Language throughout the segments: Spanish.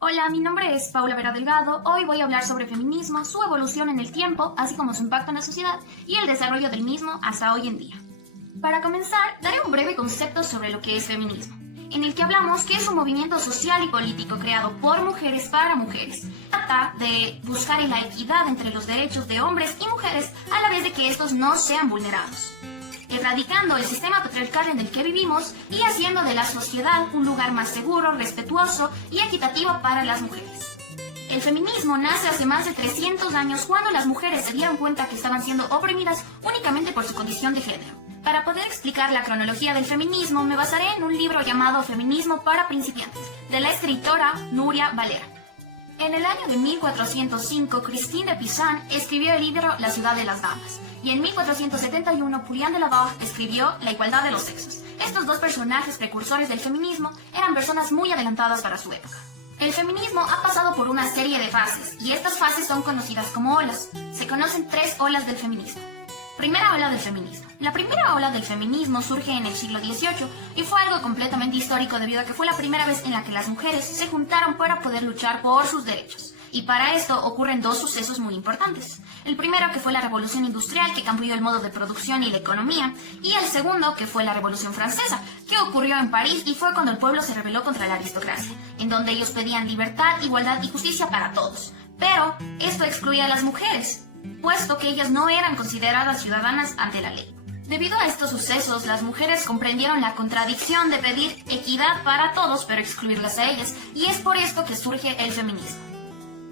Hola, mi nombre es Paula Vera Delgado. Hoy voy a hablar sobre feminismo, su evolución en el tiempo, así como su impacto en la sociedad y el desarrollo del mismo hasta hoy en día. Para comenzar, daré un breve concepto sobre lo que es feminismo, en el que hablamos que es un movimiento social y político creado por mujeres para mujeres. Trata de buscar la equidad entre los derechos de hombres y mujeres a la vez de que estos no sean vulnerados, erradicando el sistema patriarcal en el que vivimos y haciendo de la sociedad un lugar más seguro, respetuoso y equitativo para las mujeres. El feminismo nace hace más de 300 años cuando las mujeres se dieron cuenta que estaban siendo oprimidas únicamente por su condición de género. Para poder explicar la cronología del feminismo, me basaré en un libro llamado Feminismo para principiantes, de la escritora Núria Valera. En el año de 1405, Christine de Pizan escribió el libro La ciudad de las damas, y en 1471, Julián de la Barre escribió La igualdad de los sexos. Estos dos personajes precursores del feminismo eran personas muy adelantadas para su época. El feminismo ha pasado por una serie de fases, y estas fases son conocidas como olas. Se conocen tres olas del feminismo. Primera ola del feminismo. La primera ola del feminismo surge en el siglo XVIII y fue algo completamente histórico debido a que fue la primera vez en la que las mujeres se juntaron para poder luchar por sus derechos. Y para esto ocurren dos sucesos muy importantes. El primero, que fue la Revolución Industrial, que cambió el modo de producción y la economía, y el segundo, que fue la Revolución Francesa, que ocurrió en París y fue cuando el pueblo se rebeló contra la aristocracia, en donde ellos pedían libertad, igualdad y justicia para todos. Pero esto excluía a las mujeres, puesto que ellas no eran consideradas ciudadanas ante la ley. Debido a estos sucesos, las mujeres comprendieron la contradicción de pedir equidad para todos, pero excluirlas a ellas, y es por esto que surge el feminismo.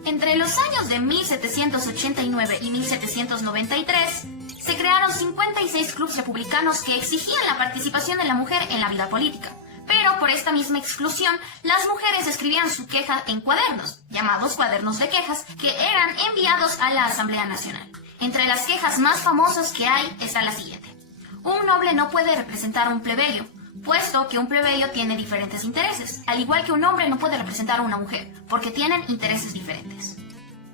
Entre los años de 1789 y 1793, se crearon 56 clubes republicanos que exigían la participación de la mujer en la vida política. Pero por esta misma exclusión, las mujeres escribían su queja en cuadernos, llamados cuadernos de quejas, que eran enviados a la Asamblea Nacional. Entre las quejas más famosas que hay está la siguiente. Un noble no puede representar a un plebeyo, puesto que un plebeyo tiene diferentes intereses, al igual que un hombre no puede representar a una mujer, porque tienen intereses diferentes.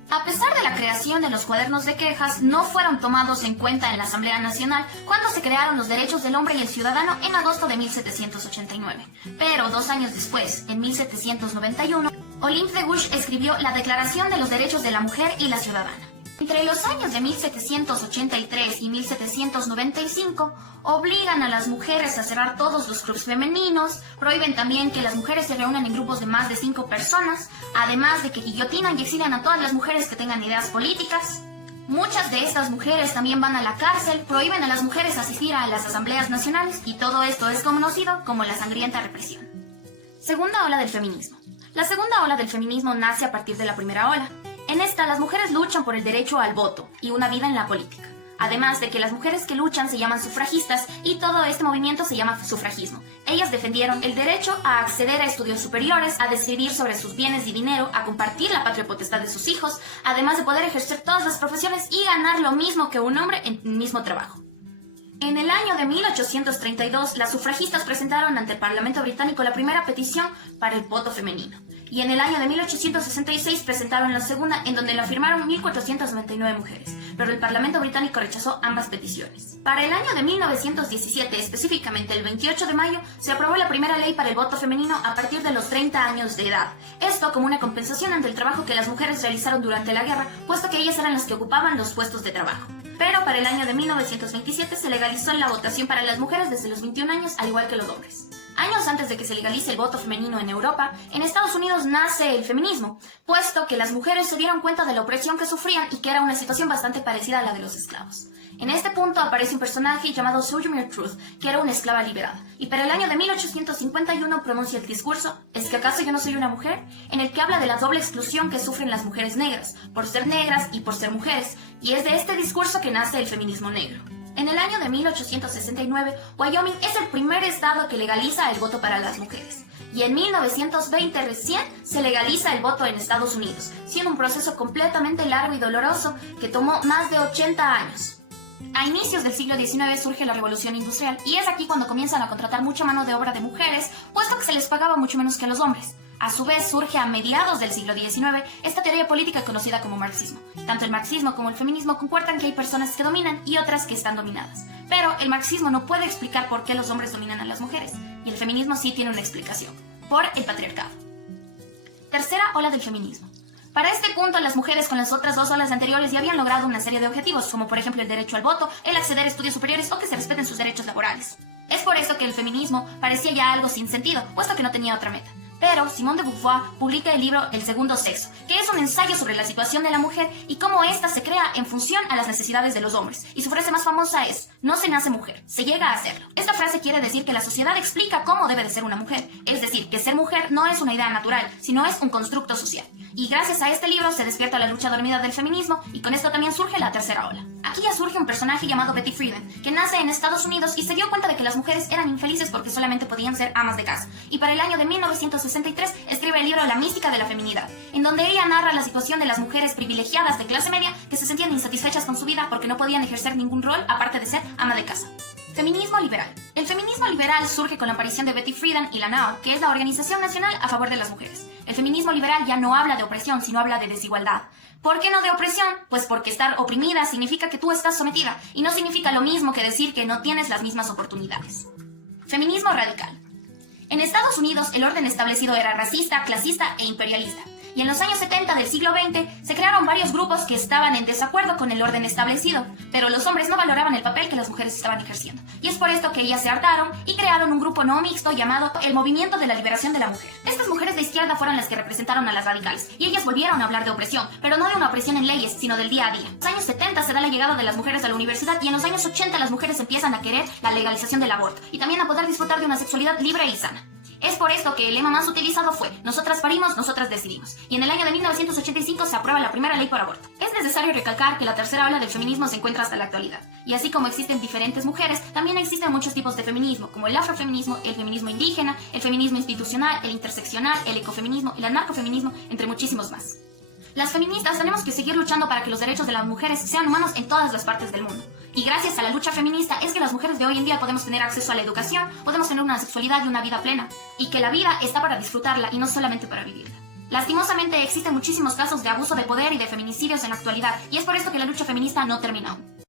A pesar de la creación de los cuadernos de quejas, no fueron tomados en cuenta en la Asamblea Nacional cuando se crearon los derechos del hombre y el ciudadano en agosto de 1789. Pero 2 años después, en 1791, Olympe de Gouges escribió la Declaración de los Derechos de la Mujer y la Ciudadana. Entre los años de 1783 y 1795, obligan a las mujeres a cerrar todos los clubes femeninos, prohíben también que las mujeres se reúnan en grupos de más de 5 personas, además de que guillotinan y exilian a todas las mujeres que tengan ideas políticas. Muchas de estas mujeres también van a la cárcel, prohíben a las mujeres asistir a las asambleas nacionales, y todo esto es conocido como la sangrienta represión. Segunda ola del feminismo. La segunda ola del feminismo nace a partir de la primera ola. En esta, las mujeres luchan por el derecho al voto y una vida en la política. Además de que las mujeres que luchan se llaman sufragistas y todo este movimiento se llama sufragismo. Ellas defendieron el derecho a acceder a estudios superiores, a decidir sobre sus bienes y dinero, a compartir la patria potestad de sus hijos, además de poder ejercer todas las profesiones y ganar lo mismo que un hombre en el mismo trabajo. En el año de 1832, las sufragistas presentaron ante el Parlamento británico la primera petición para el voto femenino. Y en el año de 1866 presentaron la segunda, en donde la firmaron 1.499 mujeres, pero el Parlamento británico rechazó ambas peticiones. Para el año de 1917, específicamente el 28 de mayo, se aprobó la primera ley para el voto femenino a partir de los 30 años de edad. Esto como una compensación ante el trabajo que las mujeres realizaron durante la guerra, puesto que ellas eran las que ocupaban los puestos de trabajo. Pero para el año de 1927 se legalizó la votación para las mujeres desde los 21 años, al igual que los hombres. Años antes de que se legalice el voto femenino en Europa, en Estados Unidos nace el feminismo, puesto que las mujeres se dieron cuenta de la opresión que sufrían y que era una situación bastante parecida a la de los esclavos. En este punto aparece un personaje llamado Sojourner Truth, que era una esclava liberada, y para el año de 1851 pronuncia el discurso ¿Es que acaso yo no soy una mujer?, en el que habla de la doble exclusión que sufren las mujeres negras, por ser negras y por ser mujeres, y es de este discurso que nace el feminismo negro. En el año de 1869, Wyoming es el primer estado que legaliza el voto para las mujeres. Y en 1920 recién se legaliza el voto en Estados Unidos, siendo un proceso completamente largo y doloroso que tomó más de 80 años. A inicios del siglo XIX surge la Revolución Industrial y es aquí cuando comienzan a contratar mucha mano de obra de mujeres, puesto que se les pagaba mucho menos que a los hombres. A su vez surge a mediados del siglo XIX esta teoría política conocida como marxismo. Tanto el marxismo como el feminismo concuerdan que hay personas que dominan y otras que están dominadas. Pero el marxismo no puede explicar por qué los hombres dominan a las mujeres, y el feminismo sí tiene una explicación: por el patriarcado. Tercera ola del feminismo. Para este punto, las mujeres con las otras dos olas anteriores ya habían logrado una serie de objetivos, como por ejemplo el derecho al voto, el acceder a estudios superiores o que se respeten sus derechos laborales. Es por eso que el feminismo parecía ya algo sin sentido, puesto que no tenía otra meta. Pero Simone de Beauvoir publica el libro El segundo sexo, que es un ensayo sobre la situación de la mujer y cómo ésta se crea en función a las necesidades de los hombres. Y su frase más famosa es: no se nace mujer, se llega a hacerlo. Esta frase quiere decir que la sociedad explica cómo debe de ser una mujer, es decir, que ser mujer no es una idea natural, sino es un constructo social. Y gracias a este libro se despierta la lucha dormida del feminismo y con esto también surge la tercera ola. Aquí ya surge un personaje llamado Betty Friedan, que nace en Estados Unidos y se dio cuenta de que las mujeres eran infelices porque solamente podían ser amas de casa. Y para el año de 1963 escribe el libro La mística de la feminidad, en donde ella narra la situación de las mujeres privilegiadas de clase media que se sentían insatisfechas con su vida porque no podían ejercer ningún rol aparte de ser ama de casa. Feminismo liberal. El feminismo liberal surge con la aparición de Betty Friedan y la NOW, que es la Organización Nacional a Favor de las Mujeres. El feminismo liberal ya no habla de opresión, sino habla de desigualdad. ¿Por qué no de opresión? Pues porque estar oprimida significa que tú estás sometida, y no significa lo mismo que decir que no tienes las mismas oportunidades. Feminismo radical. En Estados Unidos el orden establecido era racista, clasista e imperialista. Y en los años 70 del siglo XX se crearon varios grupos que estaban en desacuerdo con el orden establecido, pero los hombres no valoraban el papel que las mujeres estaban ejerciendo. Y es por esto que ellas se hartaron y crearon un grupo no mixto llamado el Movimiento de la Liberación de la Mujer. Estas mujeres de izquierda fueron las que representaron a las radicales, y ellas volvieron a hablar de opresión, pero no de una opresión en leyes, sino del día a día. En los años 70 se da la llegada de las mujeres a la universidad y en los años 80 las mujeres empiezan a querer la legalización del aborto y también a poder disfrutar de una sexualidad libre y sana. Es por esto que el lema más utilizado fue: nosotras parimos, nosotras decidimos. Y en el año de 1985 se aprueba la primera ley por aborto. Es necesario recalcar que la tercera ola del feminismo se encuentra hasta la actualidad. Y así como existen diferentes mujeres, también existen muchos tipos de feminismo, como el afrofeminismo, el feminismo indígena, el feminismo institucional, el interseccional, el ecofeminismo, el anarcofeminismo, entre muchísimos más. Las feministas tenemos que seguir luchando para que los derechos de las mujeres sean humanos en todas las partes del mundo. Y gracias a la lucha feminista es que las mujeres de hoy en día podemos tener acceso a la educación, podemos tener una sexualidad y una vida plena. Y que la vida está para disfrutarla y no solamente para vivirla. Lastimosamente existen muchísimos casos de abuso de poder y de feminicidios en la actualidad, y es por esto que la lucha feminista no terminó.